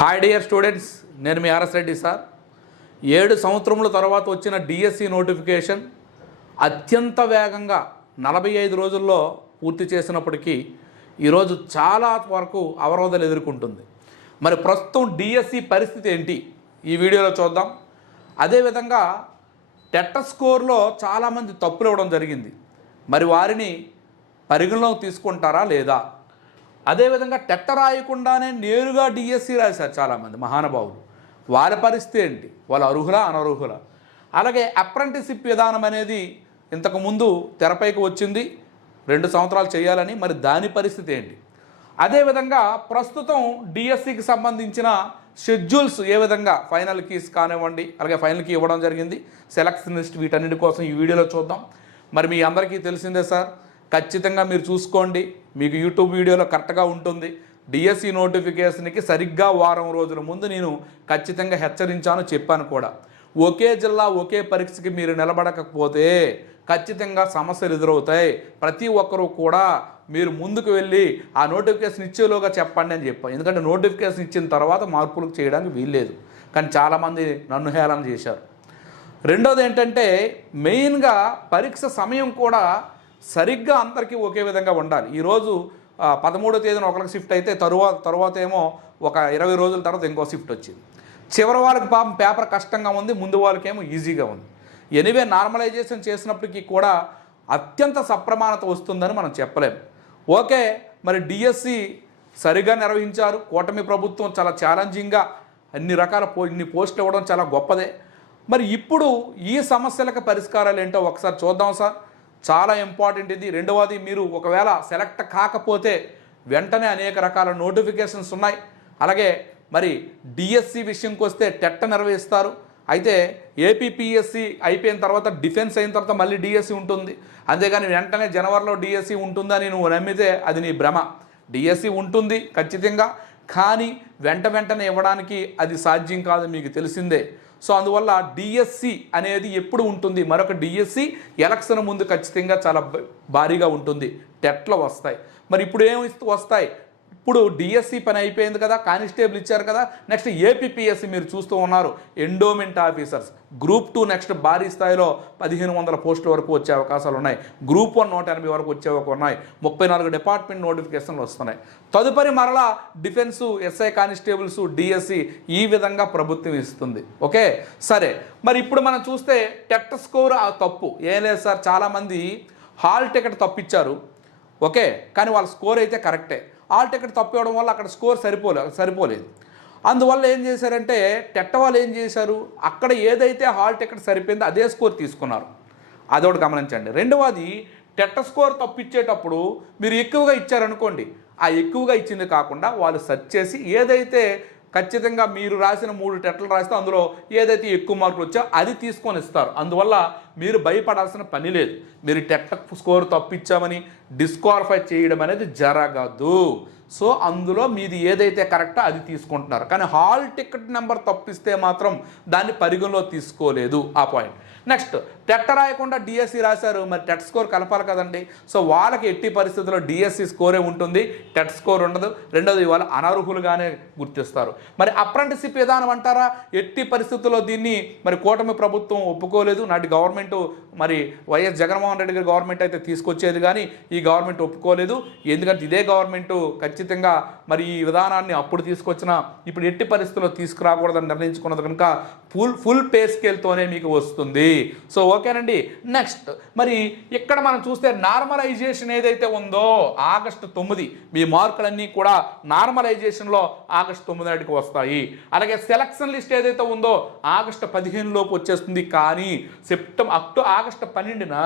Hi dear students, నేను మీ RS Reddy sir. 7 సంవత్సరముల తర్వాత వచ్చిన డిఎస్సి నోటిఫికేషన్ అత్యంత వేగంగా 45 రోజుల్లో పూర్తి చేసినప్పటికీ ఈరోజు చాలా వరకు అవరోధాలు ఎదుర్కొంటుంది. మరి ప్రస్తుతం డిఎస్సి పరిస్థితి ఏంటి ఈ వీడియోలో చూద్దాం. అదేవిధంగా టెట్ స్కోర్లో చాలామంది తప్పులు ఇవ్వడం జరిగింది. మరి వారిని పరిగణలోకి తీసుకుంటారా లేదా? అదేవిధంగా టెట్ రాయకుండానే నేరుగా డిఎస్సి రాశారు చాలామంది మహానుభావులు. వారి పరిస్థితి ఏంటి? వాళ్ళు అర్హులా అనర్హులా? అలాగే అప్రెంటిస్షిప్ విధానం అనేది ఇంతకుముందు తెరపైకి వచ్చింది, 2 సంవత్సరాలు చేయాలని. మరి దాని పరిస్థితి ఏంటి? అదేవిధంగా ప్రస్తుతం డిఎస్సికి సంబంధించిన షెడ్యూల్స్ ఏ విధంగా ఫైనల్ కీస్ కానివ్వండి, అలాగే ఫైనల్ కీ ఇవ్వడం జరిగింది, సెలక్షన్ లిస్ట్, వీటన్నిటి కోసం ఈ వీడియోలో చూద్దాం. మరి మీ అందరికీ తెలిసిందే సార్, ఖచ్చితంగా మీరు చూసుకోండి, మీకు యూట్యూబ్ వీడియోలో కరెక్ట్గా ఉంటుంది. డిఎస్సి నోటిఫికేషన్కి సరిగ్గా వారం రోజుల ముందు నేను ఖచ్చితంగా హెచ్చరించాను, చెప్పాను కూడా. ఒకే జిల్లా ఒకే పరీక్షకి మీరు నిలబడకపోతే ఖచ్చితంగా సమస్యలు ఎదురవుతాయి. ప్రతి ఒక్కరూ కూడా మీరు ముందుకు వెళ్ళి ఆ నోటిఫికేషన్ ఇచ్చేలోగా చెప్పండి అని చెప్పాను. ఎందుకంటే నోటిఫికేషన్ ఇచ్చిన తర్వాత మార్పులు చేయడానికి వీల్లేదు. కానీ చాలామంది నన్ను హేళన చేశారు. రెండోది ఏంటంటే మెయిన్గా పరీక్ష సమయం కూడా సరిగ్గా అందరికీ ఒకే విధంగా ఉండాలి. ఈరోజు 13వ తేదీన ఒకరికి షిఫ్ట్ అయితే తర్వాత ఏమో ఒక 20 రోజుల తర్వాత ఇంకో షిఫ్ట్ వచ్చింది. చివరి వాళ్ళకి పాపం పేపర్ కష్టంగా ఉంది, ముందు వాళ్ళకేమో ఈజీగా ఉంది. ఎనీవే నార్మలైజేషన్ చేసినప్పటికీ కూడా అత్యంత సప్రమాణత వస్తుందని మనం చెప్పలేము. ఓకే, మరి డిఎస్సి సరిగా నిర్వహించారు. కూటమి ప్రభుత్వం చాలా ఛాలెంజింగ్గా ఇన్ని పోస్టులు ఇవ్వడం చాలా గొప్పదే. మరి ఇప్పుడు ఈ సమస్యలకు పరిష్కారాలు ఏంటో ఒకసారి చూద్దాం సార్. చాలా ఇంపార్టెంట్ ఇది. రెండవది, మీరు ఒకవేళ సెలెక్ట్ కాకపోతే వెంటనే అనేక రకాల నోటిఫికేషన్స్ ఉన్నాయి. అలాగే మరి డిఎస్సి విషయంకి వస్తే టెట్ నిర్వహిస్తారు. అయితే ఏపీపీఎస్సి అయిపోయిన తర్వాత డిఫెన్స్ అయిన తర్వాత మళ్ళీ డిఎస్సి ఉంటుంది. అంతేగాని వెంటనే జనవరిలో డిఎస్సి ఉంటుందని నువ్వు నమ్మితే అది నీ భ్రమ. డిఎస్సి ఉంటుంది ఖచ్చితంగా, కానీ వెంటనే ఇవ్వడానికి అది సాధ్యం కాదు, మీకు తెలిసిందే. సో అందువల్ల డిఎస్సి అనేది ఎప్పుడు ఉంటుంది? మరొక డిఎస్సి ఎలక్షన్ ముందు ఖచ్చితంగా చాలా భారీగా ఉంటుంది. టెట్లో వస్తాయి. మరి ఇప్పుడు ఏమి వస్తాయి? ఇప్పుడు డిఎస్సి పని అయిపోయింది కదా, కానిస్టేబుల్ ఇచ్చారు కదా, నెక్స్ట్ ఏపీపీఎస్సి మీరు చూస్తూ ఉన్నారు, ఎండోమెంట్ ఆఫీసర్స్. గ్రూప్ 2 నెక్స్ట్ భారీ స్థాయిలో 1500 పోస్టుల వరకు వచ్చే అవకాశాలు ఉన్నాయి. గ్రూప్ 1 180 వరకు వచ్చే ఉన్నాయి. 34 డిపార్ట్మెంట్ నోటిఫికేషన్లు వస్తున్నాయి. తదుపరి మరలా డిఫెన్సు, ఎస్ఐ కానిస్టేబుల్స్, డిఎస్సి ఈ విధంగా ప్రభుత్వం ఇస్తుంది. ఓకే సరే, మరి ఇప్పుడు మనం చూస్తే టెట్ స్కోర్ తప్పు ఏం లేదు సార్. చాలామంది హాల్ టికెట్ తప్పిచ్చారు, ఓకే, కానీ వాళ్ళ స్కోర్ అయితే కరెక్టే. హాల్ టికెట్ తప్పివ్వడం వల్ల అక్కడ స్కోర్ సరిపోలేదు. అందువల్ల ఏం చేశారంటే టెట్ వాళ్ళు ఏం చేశారు, అక్కడ ఏదైతే హాల్ టికెట్ సరిపోయిందో అదే స్కోర్ తీసుకున్నారు. అదొకటి గమనించండి. రెండవది, టెట్ స్కోర్ తప్పిచ్చేటప్పుడు మీరు ఎక్కువగా ఇచ్చారనుకోండి, ఆ ఎక్కువగా ఇచ్చింది కాకుండా వాళ్ళు సెర్చ్ చేసి ఏదైతే ఖచ్చితంగా మీరు రాసిన 3 టెట్లు రాస్తే అందులో ఏదైతే ఎక్కువ మార్కులు వచ్చా అది తీసుకొని ఇస్తారు. అందువల్ల మీరు భయపడాల్సిన పని లేదు. మీరు టెట్ స్కోర్ తప్పించామని డిస్క్వాలిఫై చేయడం అనేది జరగదు. సో అందులో మీది ఏదైతే కరెక్టో అది తీసుకుంటున్నారు. కానీ హాల్ టికెట్ నెంబర్ తప్పిస్తే మాత్రం దాన్ని పరిగణలో తీసుకోలేదు. ఆ పాయింట్. నెక్స్ట్, టెట్ రాయకుండా డిఎస్సి రాశారు, మరి టెట్ స్కోర్ కలపాలి కదండి. సో వాళ్ళకి ఎట్టి పరిస్థితుల్లో డిఎస్సి స్కోరే ఉంటుంది, టెట్ స్కోర్ ఉండదు. రెండోది, వాళ్ళు అనర్హులుగానే గుర్తిస్తారు. మరి అప్రెంటిస్షిప్ విధానం అంటారా? ఎట్టి పరిస్థితుల్లో దీన్ని మరి కూటమి ప్రభుత్వం ఒప్పుకోలేదు. నాటి గవర్నమెంట్, మరి వైఎస్ జగన్మోహన్ రెడ్డి గారి గవర్నమెంట్ అయితే తీసుకొచ్చేది, కానీ ఈ గవర్నమెంట్ ఒప్పుకోలేదు. ఎందుకంటే ఇదే గవర్నమెంట్ ఖచ్చితంగా మరి ఈ విధానాన్ని అప్పుడు తీసుకొచ్చినా ఇప్పుడు ఎట్టి పరిస్థితుల్లో తీసుకురాకూడదని నిర్ణయించుకున్నది కనుక ఫుల్ పే స్కేల్తోనే మీకు వస్తుంది. సో ఓకేనండి. నెక్స్ట్, మరి ఇక్కడ మనం చూస్తే నార్మలైజేషన్ ఏదైతే ఉందో ఆగస్టు 9 మీ మార్కులన్నీ కూడా నార్మలైజేషన్లో ఆగస్టు 9 నాటికి వస్తాయి. అలాగే సెలక్షన్ లిస్ట్ ఏదైతే ఉందో ఆగస్టు 15 లోపు వచ్చేస్తుంది. కానీ ఆగస్టు 12న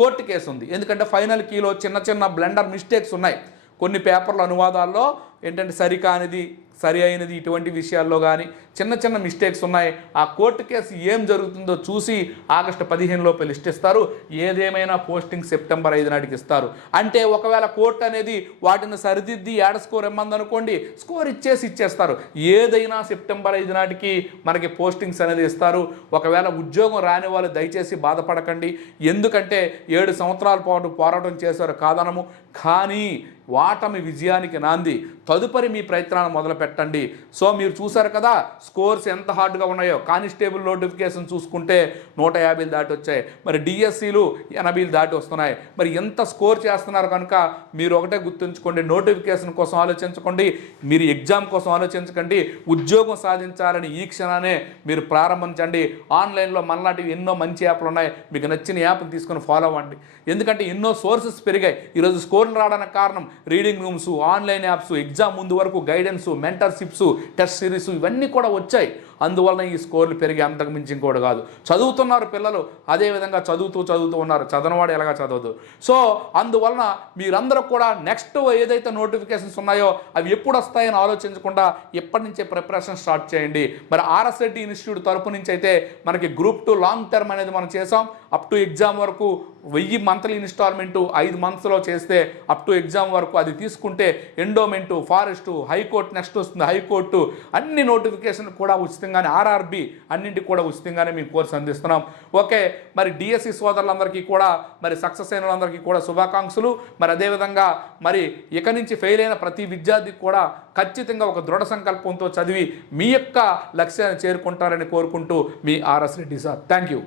కోర్టు కేసు ఉంది. ఎందుకంటే ఫైనల్ కీలో చిన్న బ్లెండర్ మిస్టేక్స్ ఉన్నాయి. కొన్ని పేపర్ల అనువాదాల్లో ఏంటంటే సరికానిది, సరి అయినది, ఇటువంటి విషయాల్లో కానీ చిన్న మిస్టేక్స్ ఉన్నాయి. ఆ కోర్టు కేసు ఏం జరుగుతుందో చూసి ఆగస్టు 15 లోపు లిస్ట్ ఇస్తారు. ఏదేమైనా పోస్టింగ్ సెప్టెంబర్ 5 నాటికి ఇస్తారు. అంటే ఒకవేళ కోర్టు అనేది వాటిని సరిదిద్ది ఏడ స్కోర్ ఇమ్మందనుకోండి, స్కోర్ ఇచ్చేస్తారు. ఏదైనా సెప్టెంబర్ 5 నాటికి మనకి పోస్టింగ్స్ అనేది ఇస్తారు. ఒకవేళ ఉద్యోగం రాని వాళ్ళు దయచేసి బాధపడకండి. ఎందుకంటే 7 సంవత్సరాల పాటు పోరాటం చేశారు కాదనము, కానీ వాటమి విజయానికి నాంది. తదుపరి మీ ప్రయత్నాన్ని మొదలు పెట్టండి. సో మీరు చూసారు కదా స్కోర్స్ ఎంత హార్డ్గా ఉన్నాయో. కానిస్టేబుల్ నోటిఫికేషన్ చూసుకుంటే 150 దాటి వచ్చాయి, మరి డిఎస్సీలు 80 దాటి వస్తున్నాయి. మరి ఎంత స్కోర్ చేస్తున్నారు కనుక మీరు ఒకటే గుర్తుంచుకోండి, నోటిఫికేషన్ కోసం ఆలోచించకండి, మీరు ఎగ్జామ్ కోసం ఆలోచించకండి, ఉద్యోగం సాధించాలని ఈ క్షణానే మీరు ప్రారంభించండి. ఆన్లైన్లో మనలాంటివి ఎన్నో మంచి యాప్లు ఉన్నాయి, మీకు నచ్చిన యాప్ని తీసుకొని ఫాలో అవ్వండి. ఎందుకంటే ఎన్నో సోర్సెస్ పెరిగాయి. ఈరోజు స్కోర్లు రావడానికి కారణం reading rooms, online apps, exam ముందు వరకు గైడెన్స్, మెంటర్షిప్స్, టెస్ట్ సిరీస్ ఇవన్నీ కూడా వచ్చాయి. అందువలన ఈ స్కోర్లు పెరిగి అంతకు మించి ఇంకోటి కాదు. చదువుతున్నారు పిల్లలు, అదేవిధంగా చదువుతూ ఉన్నారు. చదవనివాడు ఎలాగా చదవదు. సో అందువలన మీరందరూ కూడా నెక్స్ట్ ఏదైతే నోటిఫికేషన్స్ ఉన్నాయో అవి ఎప్పుడు వస్తాయని ఆలోచించకుండా ఎప్పటి నుంచే ప్రిపరేషన్ స్టార్ట్ చేయండి. మరి ఆర్ఎస్ రెడ్డి ఇన్స్టిట్యూట్ తరపు నుంచి అయితే మనకి గ్రూప్ 2 లాంగ్ టర్మ్ అనేది మనం చేసాం. అప్ టు ఎగ్జామ్ వరకు 1000 మంత్లీ ఇన్స్టాల్మెంటు 5 మంత్స్లో చేస్తే అప్ టు ఎగ్జామ్ వరకు అది తీసుకుంటే ఎండోమెంటు, ఫారెస్టు, హైకోర్టు నెక్స్ట్ వస్తుంది, హైకోర్టు అన్ని నోటిఫికేషన్ కూడా ఉచితంగానే, ఆర్ఆర్బి అన్నింటికి కూడా ఉచితంగానే మేము కోర్సు అందిస్తున్నాం. ఓకే, మరి డిఎస్సి సోదరులందరికీ కూడా, మరి సక్సెస్ అయిన వాళ్ళందరికీ కూడా శుభాకాంక్షలు. మరి అదేవిధంగా మరి ఇక నుంచి ఫెయిల్ అయిన ప్రతి విద్యార్థికి కూడా ఖచ్చితంగా ఒక దృఢ సంకల్పంతో చదివి మీ యొక్క లక్ష్యాన్ని చేరుకుంటారని కోరుకుంటూ మీ RS Reddy sir. Thank you.